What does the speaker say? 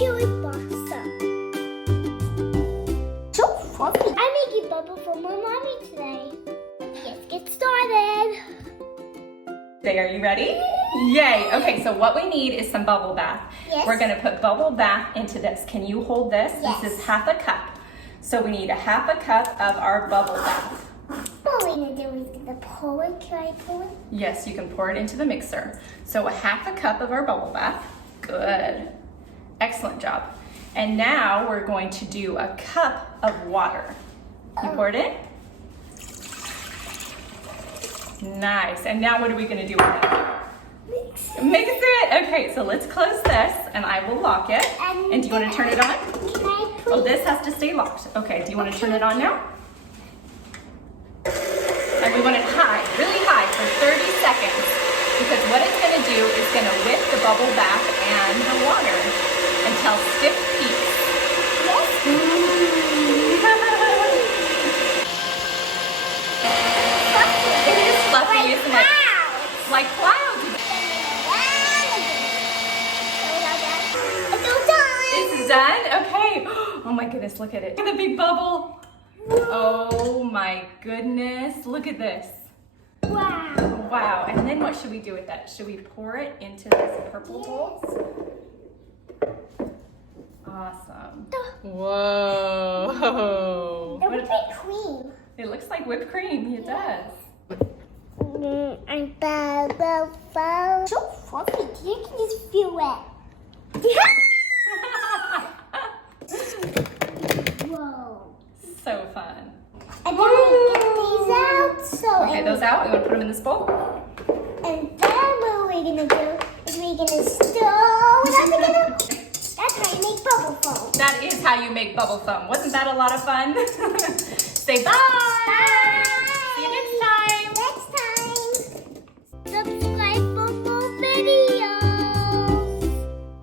Cherry Blossom. So fluffy. I'm making bubble for my mommy today. Let's get started. Okay, are you ready? Yay! Okay, so what we need is some bubble bath. Yes. We're gonna put bubble bath into this. Can you hold this? Yes. This is half a cup. So we need a half a cup of our bubble bath. What we're gonna do is gonna pour it. Can I pour it? Yes, you can pour it into the mixer. So a half a cup of our bubble bath. Good. Excellent job. And now we're going to do a cup of water. You poured it? Nice. And now what are we going to do with it? Mix it. Okay, so let's close this and I will lock it. And do you want to turn it on? Can I please? Oh, this has to stay locked. Okay, do you want to turn it on now? And we want it high, really high for 30 seconds. Because what it's going to do is going to whip the bubble bath and the water until stiff peaks. Yes. It is fluffy, isn't it? Like clouds. This is done? Okay. Oh my goodness, look at it. Look at the big bubble. Oh my goodness, look at this. Wow. Wow, and then what should we do with that? Should we pour it into this purple bowl? Awesome. Whoa. It looks like cream. It looks like whipped cream, it does. And bubble. So fluffy. You can just feel it. Whoa. So fun. And then we get these out. Okay, those out. You want to put them in this bowl? And then what we're gonna do is we're gonna stir it up together. That's how you make bubble foam. That is how you make bubble foam. Wasn't that a lot of fun? Say bye. Bye.